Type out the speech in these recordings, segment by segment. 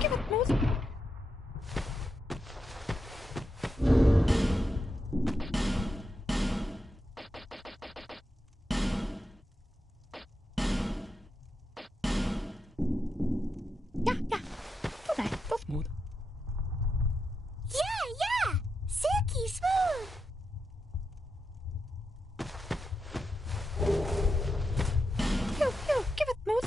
Give it smooth. Yeah, yeah. So nice, so smooth. Yeah. Silky smooth. Give it smooth.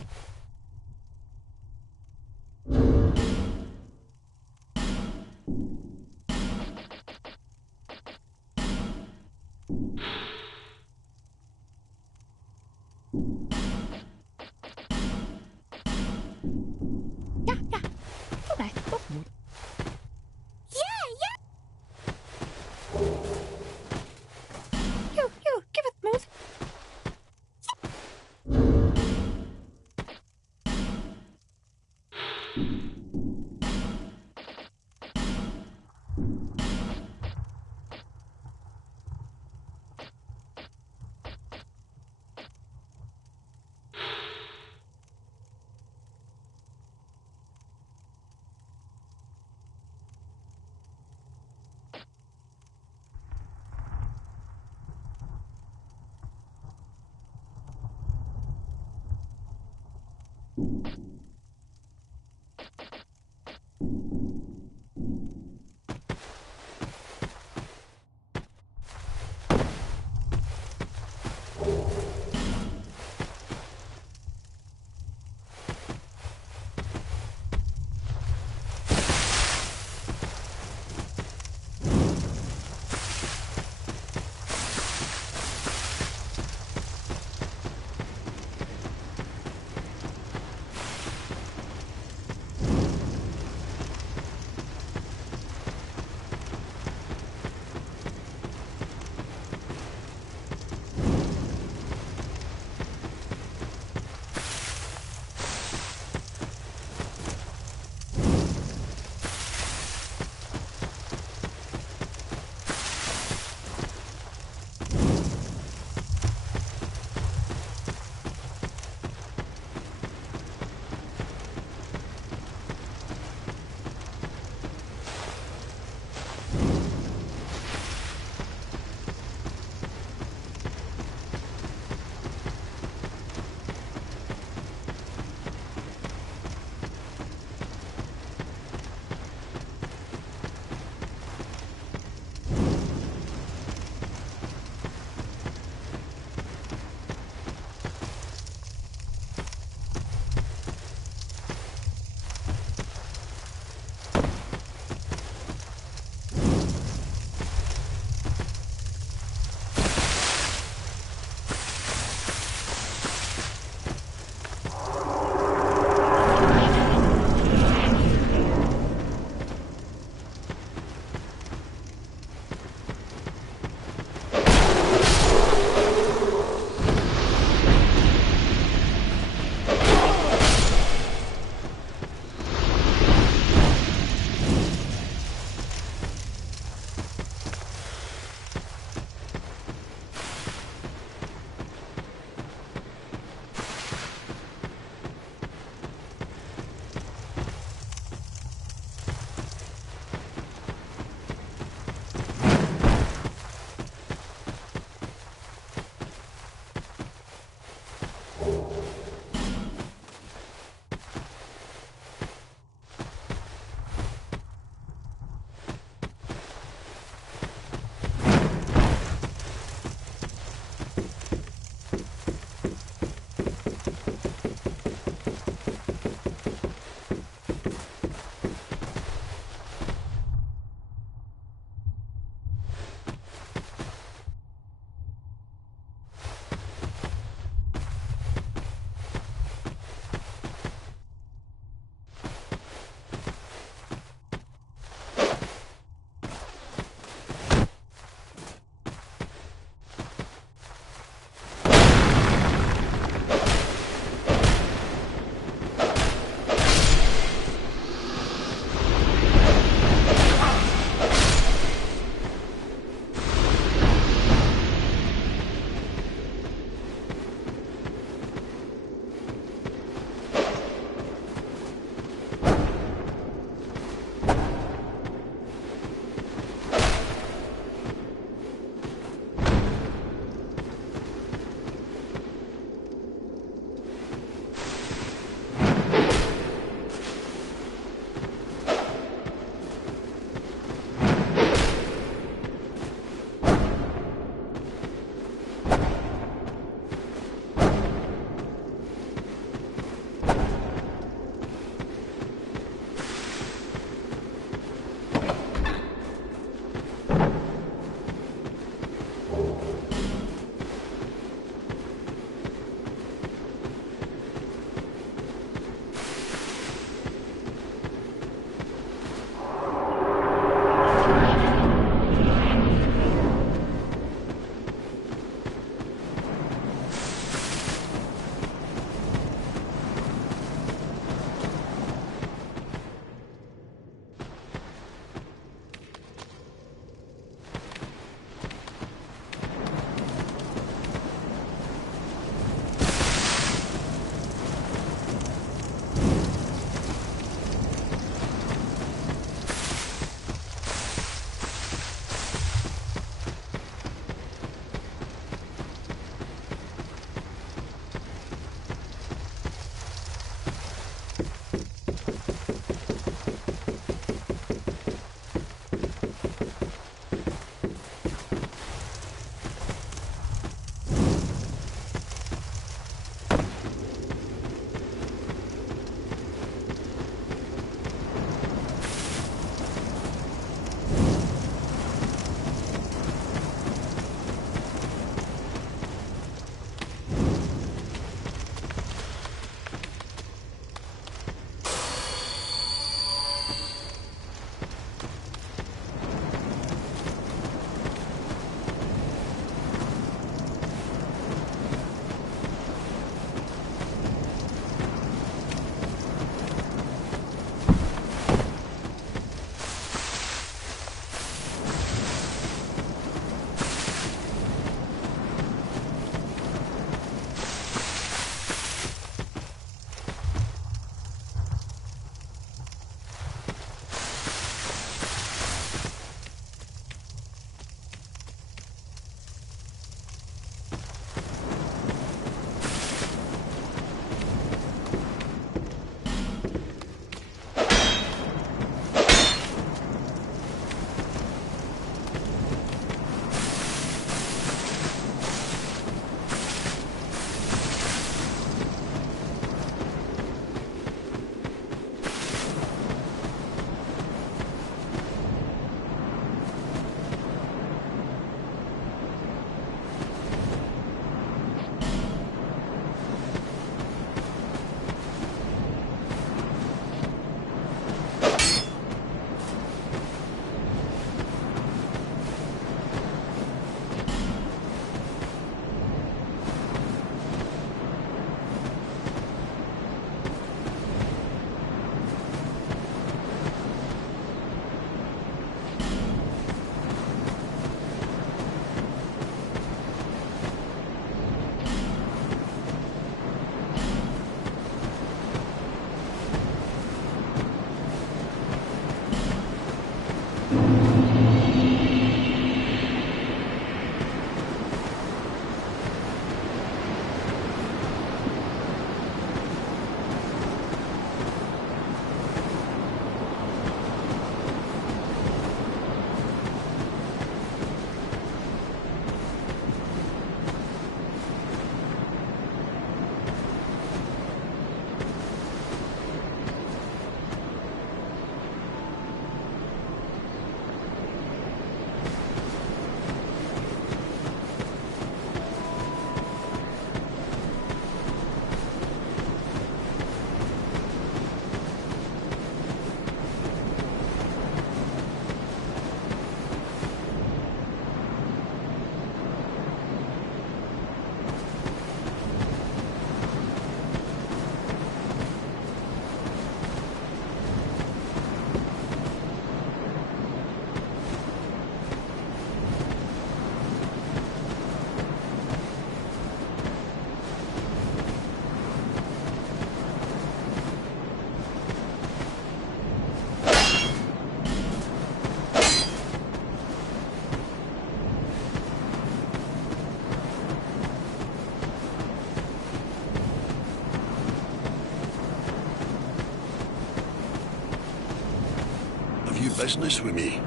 Business with me.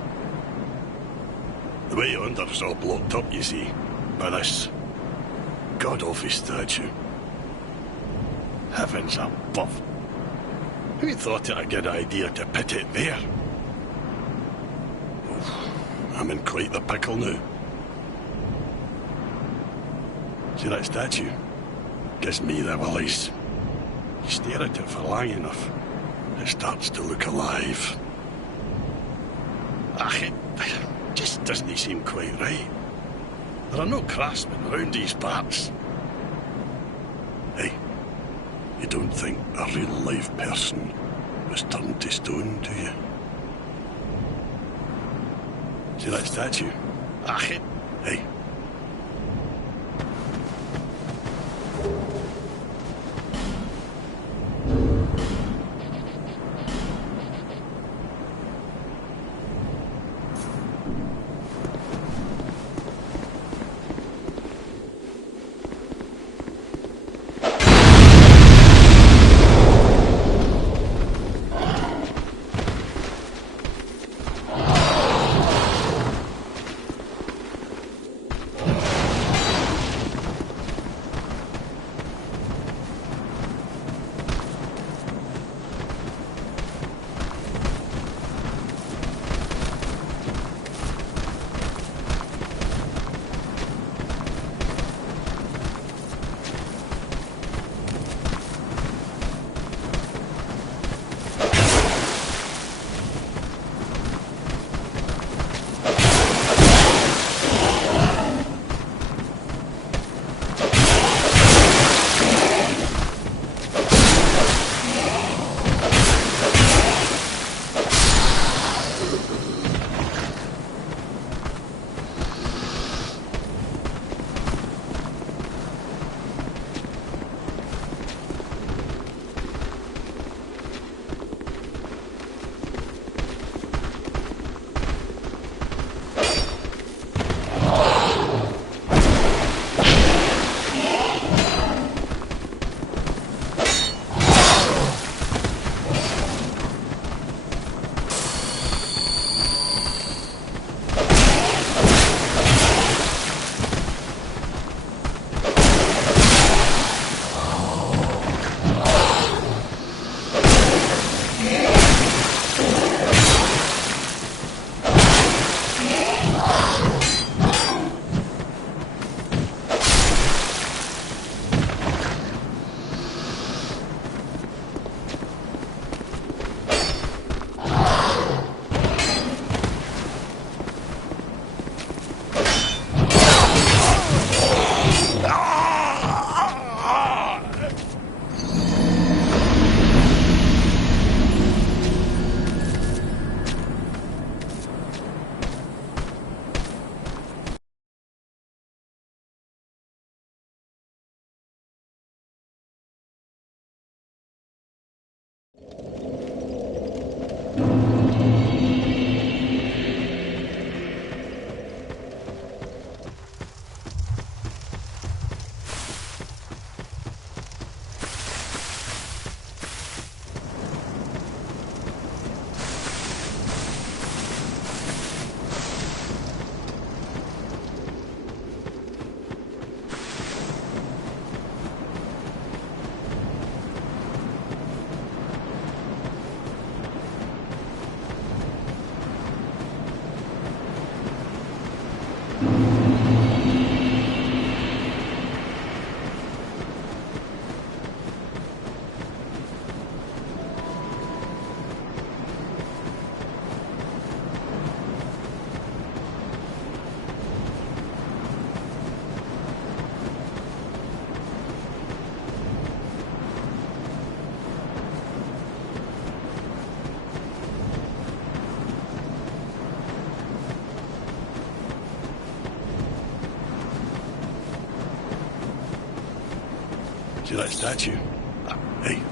The way yonder's all blocked up, you see, by this god-awful statue. Heavens above. Who thought it a good idea to put it there? Oh, I'm in quite the pickle now. See that statue? Gives me the willies. You stare at it for long enough, it starts to look alive. It just doesn't seem quite right. There are no craftsmen around these parts. Hey, you don't think a real live person was turned to stone, do you? See that statue? Hey. See that statue? Hey.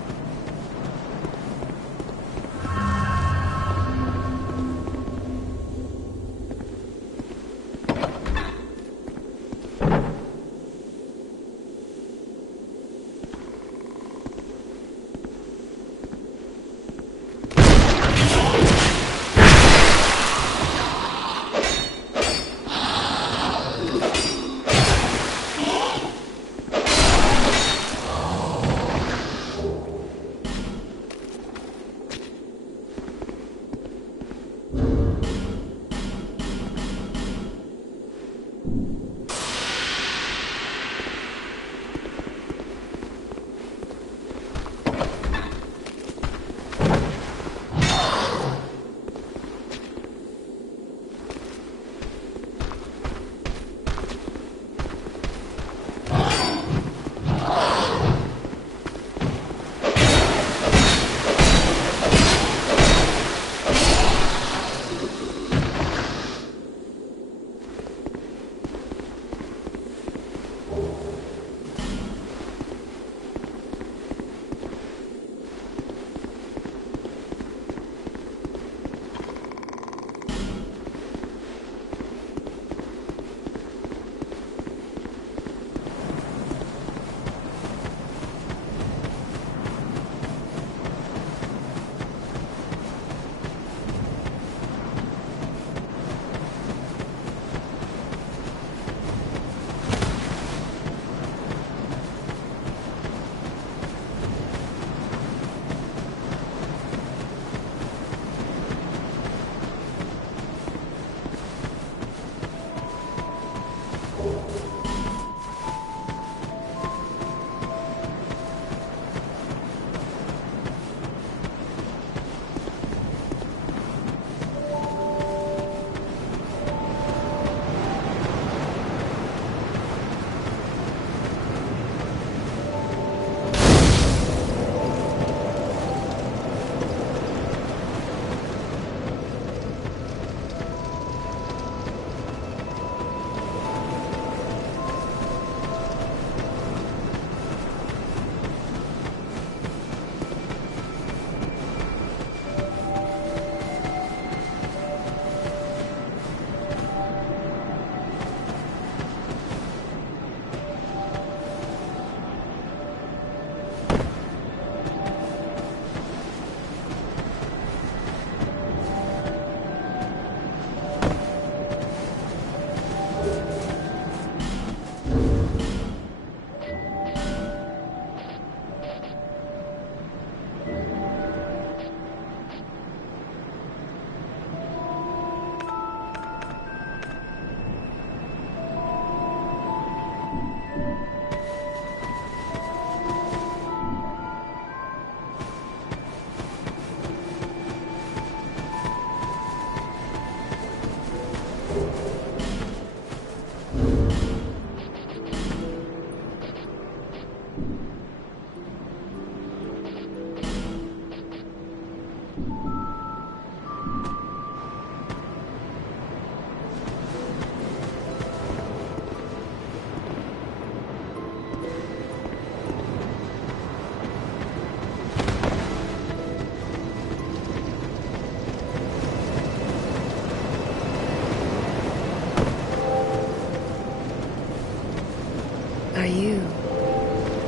Are you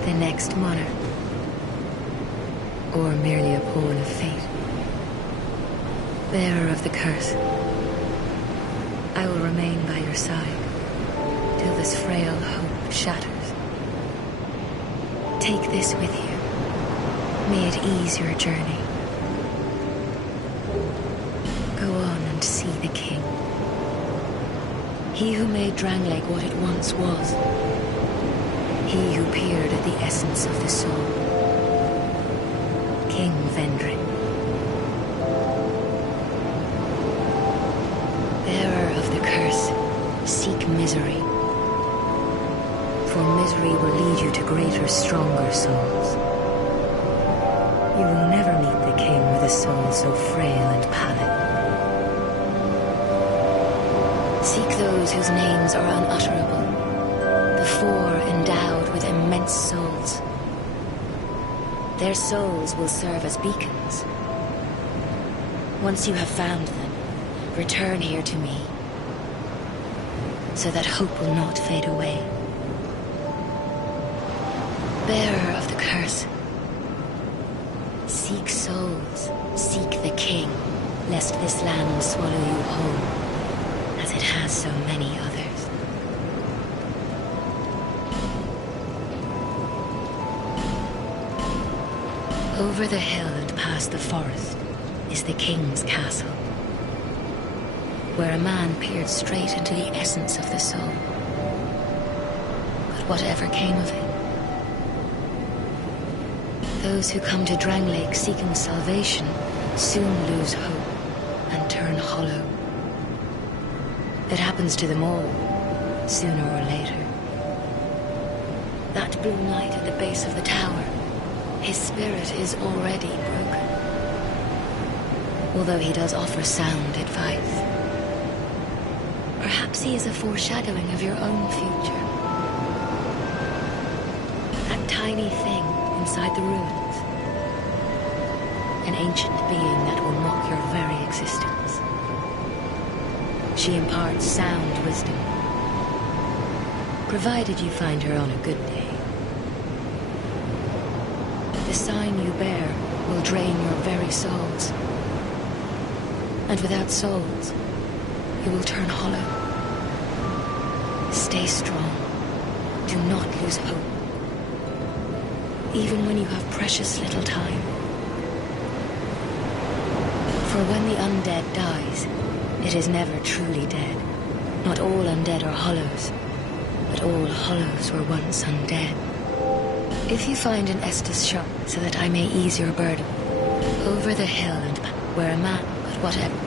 the next monarch? Or merely a pawn of fate? Bearer of the curse, I will remain by your side till this frail hope shatters. Take this with you. May it ease your journey. Go on and see the king. He who made Drangleic what it once was. He who peered at the essence of the soul. King Vendrick. Bearer of the curse, seek misery. For misery will lead you to greater, stronger souls. You will never meet the king with a soul so frail and pallid. Seek those whose names are unutterable. The four endowed with immense souls, Their souls will serve as beacons. Once you have found them, return here to me, so that hope will not fade away. Bearer of the curse, seek souls, seek the king, lest this land swallow you whole, as it has so many others. Over the hill and past the forest is the king's castle, where a man peered straight into the essence of the soul. But whatever came of it? Those who come to Dranglake seeking salvation soon lose hope and turn hollow. It happens to them all, sooner or later. That blue knight at the base of the tower, his spirit is already broken. Although he does offer sound advice. Perhaps he is a foreshadowing of your own future. That tiny thing inside the ruins. An ancient being that will mock your very existence. She imparts sound wisdom, provided you find her on a good day. The sign you bear will drain your very souls. And without souls, you will turn hollow. Stay strong. Do not lose hope. Even when you have precious little time. For when the undead dies, it is never truly dead. Not all undead are hollows, but all hollows were once undead. If you find an Estus shop so that I may ease your burden, over the hill and where a man, but whatever.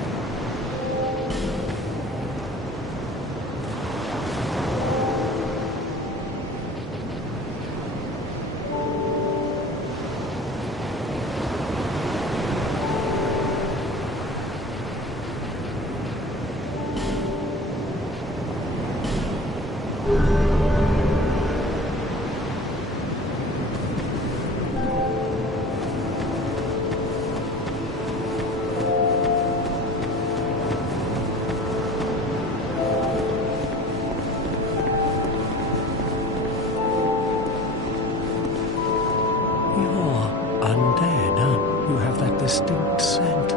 Distinct scent.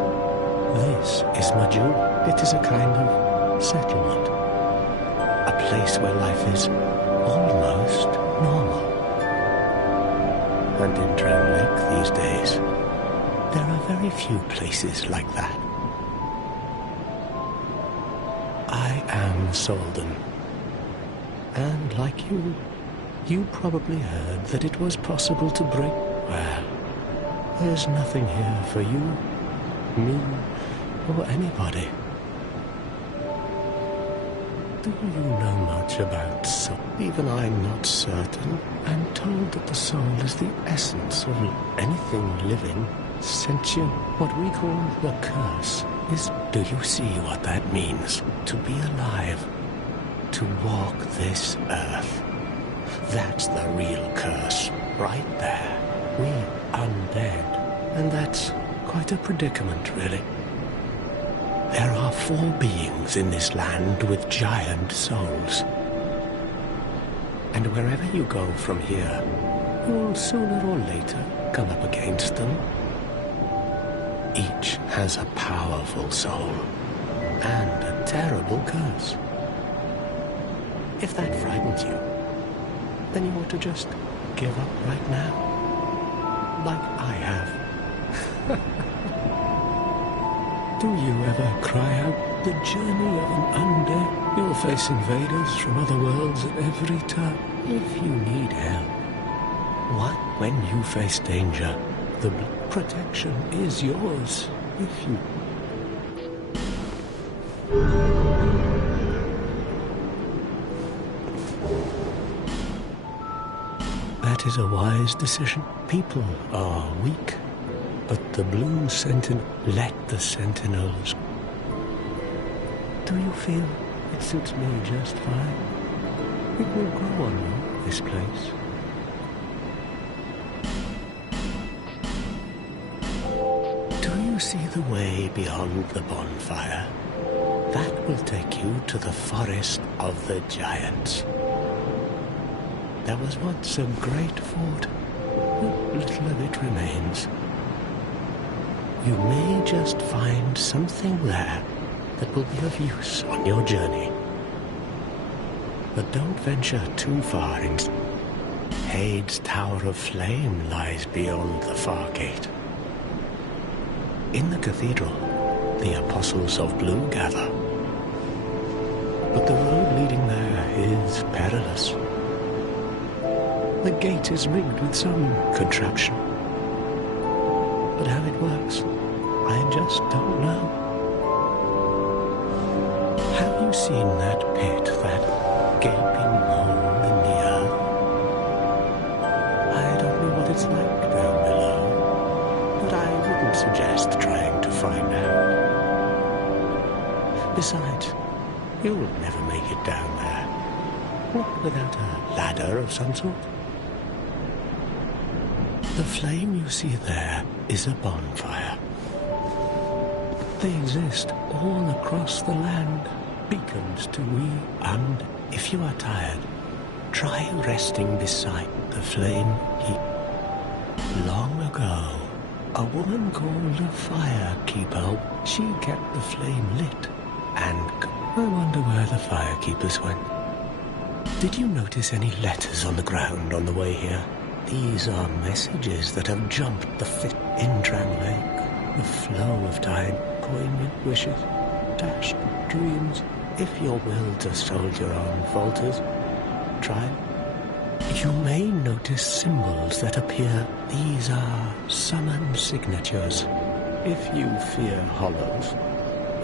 This is Majul. It is a kind of settlement. A place where life is almost normal. And in Dranglake these days, there are very few places like that. I am Solden. And like you, you probably heard that it was possible to break... Well, there's nothing here for you, me, or anybody. Do you know much about soul? Even I'm not certain. I'm told that the soul is the essence of anything living, sentient. What we call the curse is... Do you see what that means? To be alive. To walk this earth. That's the real curse, right there. We undead. And that's quite a predicament, really. There are 4 beings in this land with giant souls. And wherever you go from here, you'll sooner or later come up against them. Each has a powerful soul and a terrible curse. If that frightens you, then you ought to just give up right now. Like I have. Do you ever cry out the journey of an undead? You'll face invaders from other worlds at every turn. If you need help, what when you face danger? The protection is yours. If you... That is a wise decision. People are weak, but the blue sentinel... Let the sentinels... Do you feel it suits me just fine? It will grow on you, this place. see the way beyond the bonfire? That will take you to the forest of the giants. There was once a great fort, but little of it remains. You may just find something there that will be of use on your journey. But don't venture too far in. Hade's Tower of Flame lies beyond the far gate. In the cathedral, the Apostles of Blue gather. But the road leading there is perilous. The gate is rigged with some contraption. But how it works, I just don't know. Have you seen that pit, that gaping hole in the earth? I don't know what it's like down below, but I wouldn't suggest trying to find out. Besides, you'll never make it down there. Not without a ladder of some sort. The flame you see there is a bonfire. They exist all across the land, beacons to and if you are tired, try resting beside the flame heap. Long ago, a woman called a firekeeper, she kept the flame lit, and I wonder where the firekeepers went. Did you notice any letters on the ground on the way here? These are messages that have jumped the fit in Tran Lake. The flow of time, poignant wishes, dashed dreams. If your will to soldier on falters, try. You may notice symbols that appear. These are summon signatures. If you fear hollows,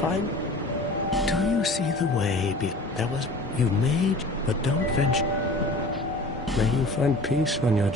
fine. Do you see the way there was you made, but don't venture. May you find peace on your.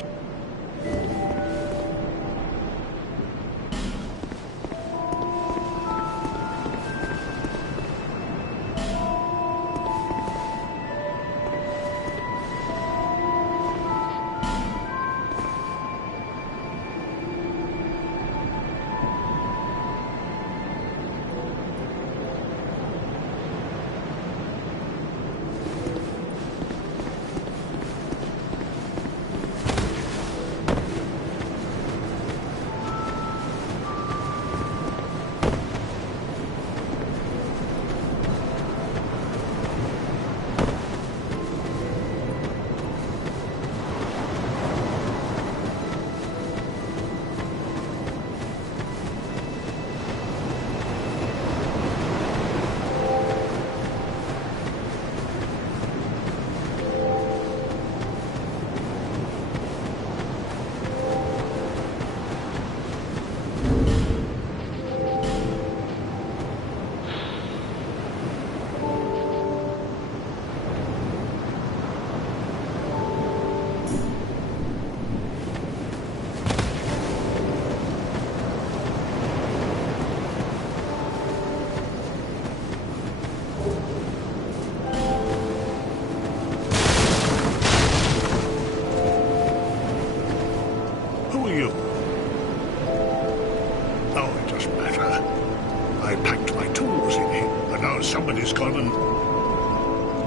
Somebody's calling.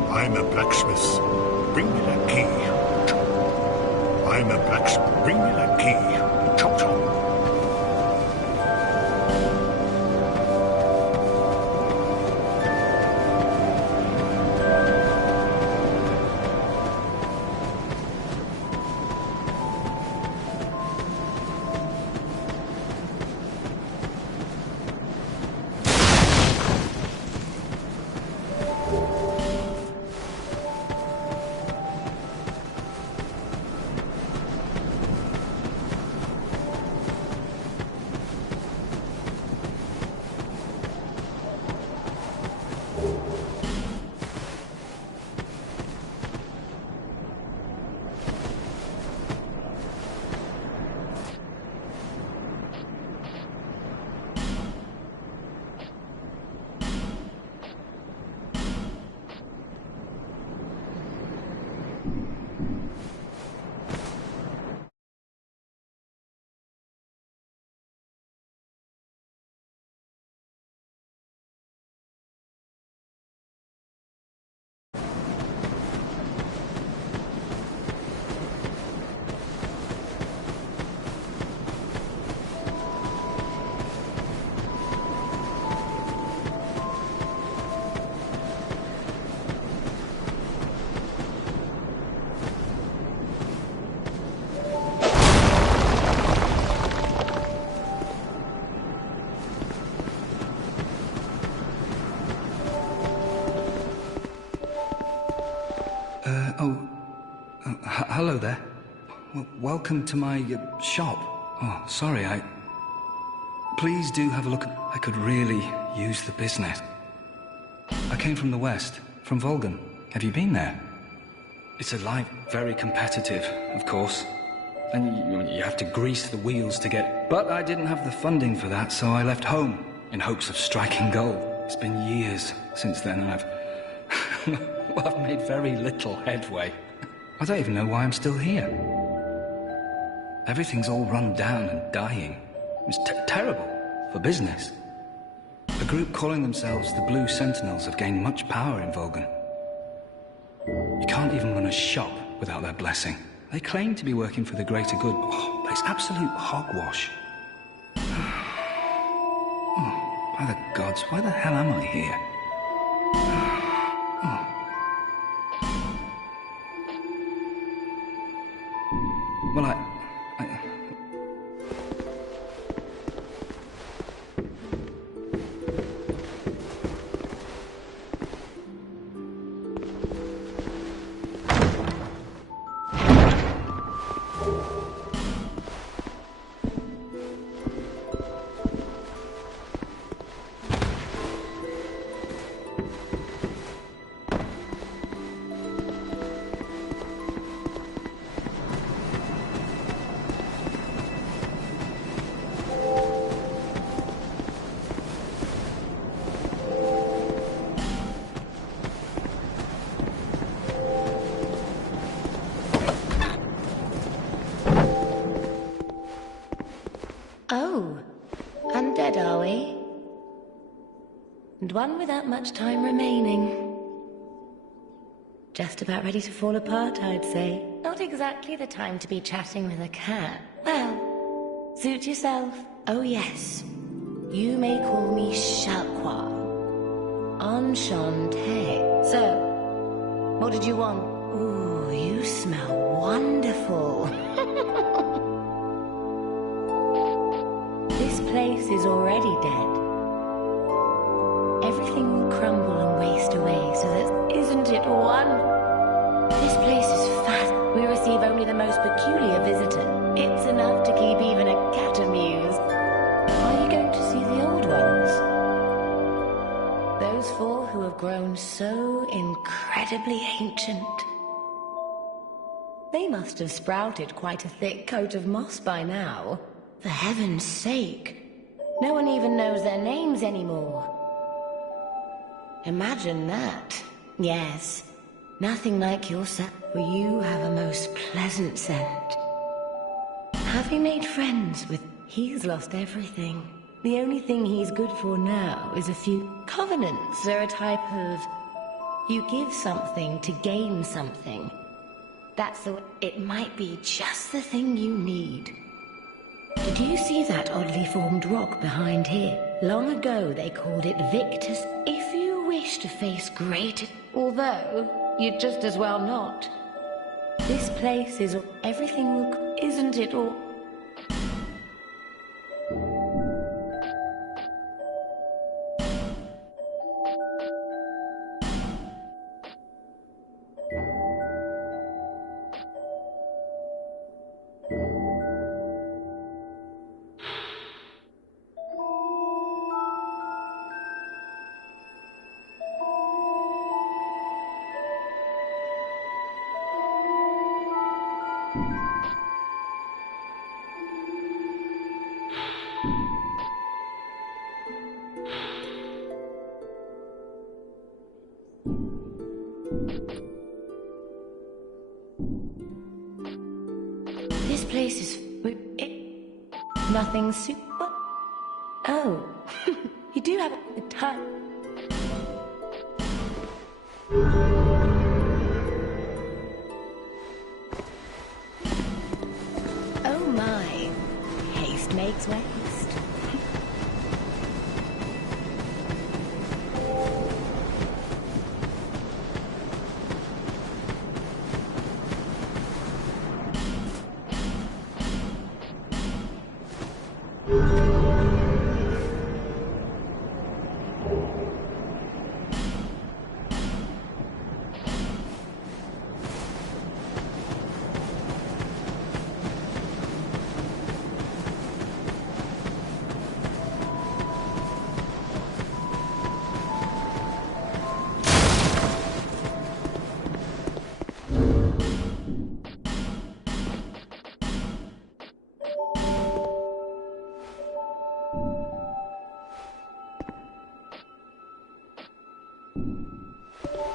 I'm a blacksmith. Bring me that key. I'm a blacksmith. Bring me that key. Chop chop. hello there. Welcome to my shop. Oh, sorry, Please do have a look. I could really use the business. I came from the west, from Volgan. Have you been there? It's a life very competitive, of course. And you have to grease the wheels to get... But I didn't have the funding for that, so I left home in hopes of striking gold. It's been years since then, and I've made very little headway. I don't even know why I'm still here. Everything's all run down and dying. It's terrible for business. A group calling themselves the Blue Sentinels have gained much power in Volgan. You can't even run a shop without their blessing. They claim to be working for the greater good, but it's absolute hogwash. Oh, by the gods, why the hell am I here? Well, Oh, undead, are we? And one without much time remaining. Just about ready to fall apart, I'd say. Not exactly the time to be chatting with a cat. Well, suit yourself. Oh yes, you may call me Shaqua. Enchanté. So, what did you want? Ooh, you smell wonderful. This place is already dead. Everything will crumble and waste away, so that isn't it one? This place is fat. We receive only the most peculiar visitor. It's enough to keep even a cat amused. Are you going to see the old ones? Those four who have grown so incredibly ancient. They must have sprouted quite a thick coat of moss by now. For heaven's sake, no one even knows their names anymore. Imagine that. Yes, nothing like your scent, for you have a most pleasant scent. Have you made friends with... He's lost everything. The only thing he's good for now is a few... Covenants are a type of... You give something to gain something. That's the... It might be just the thing you need. Did you see that oddly formed rock behind here? Long ago they called it Victus. If you wish to face great... Although, you'd just as well not. This place is... Everything will... Isn't it all... This place is... Nothing super... Oh, you do have a time... Oh my, haste makes waste.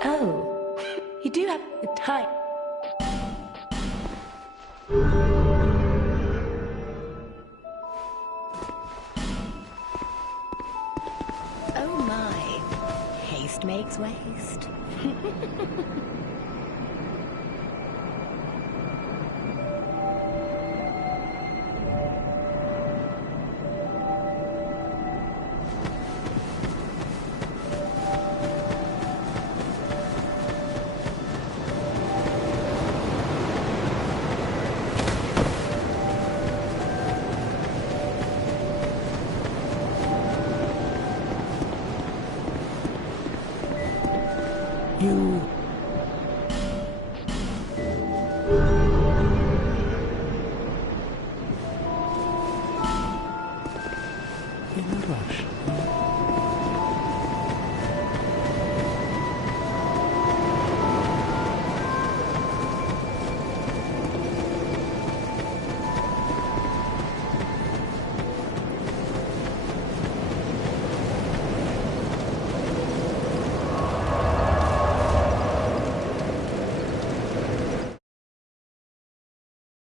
Oh, you do have the time. Oh my, haste makes waste. You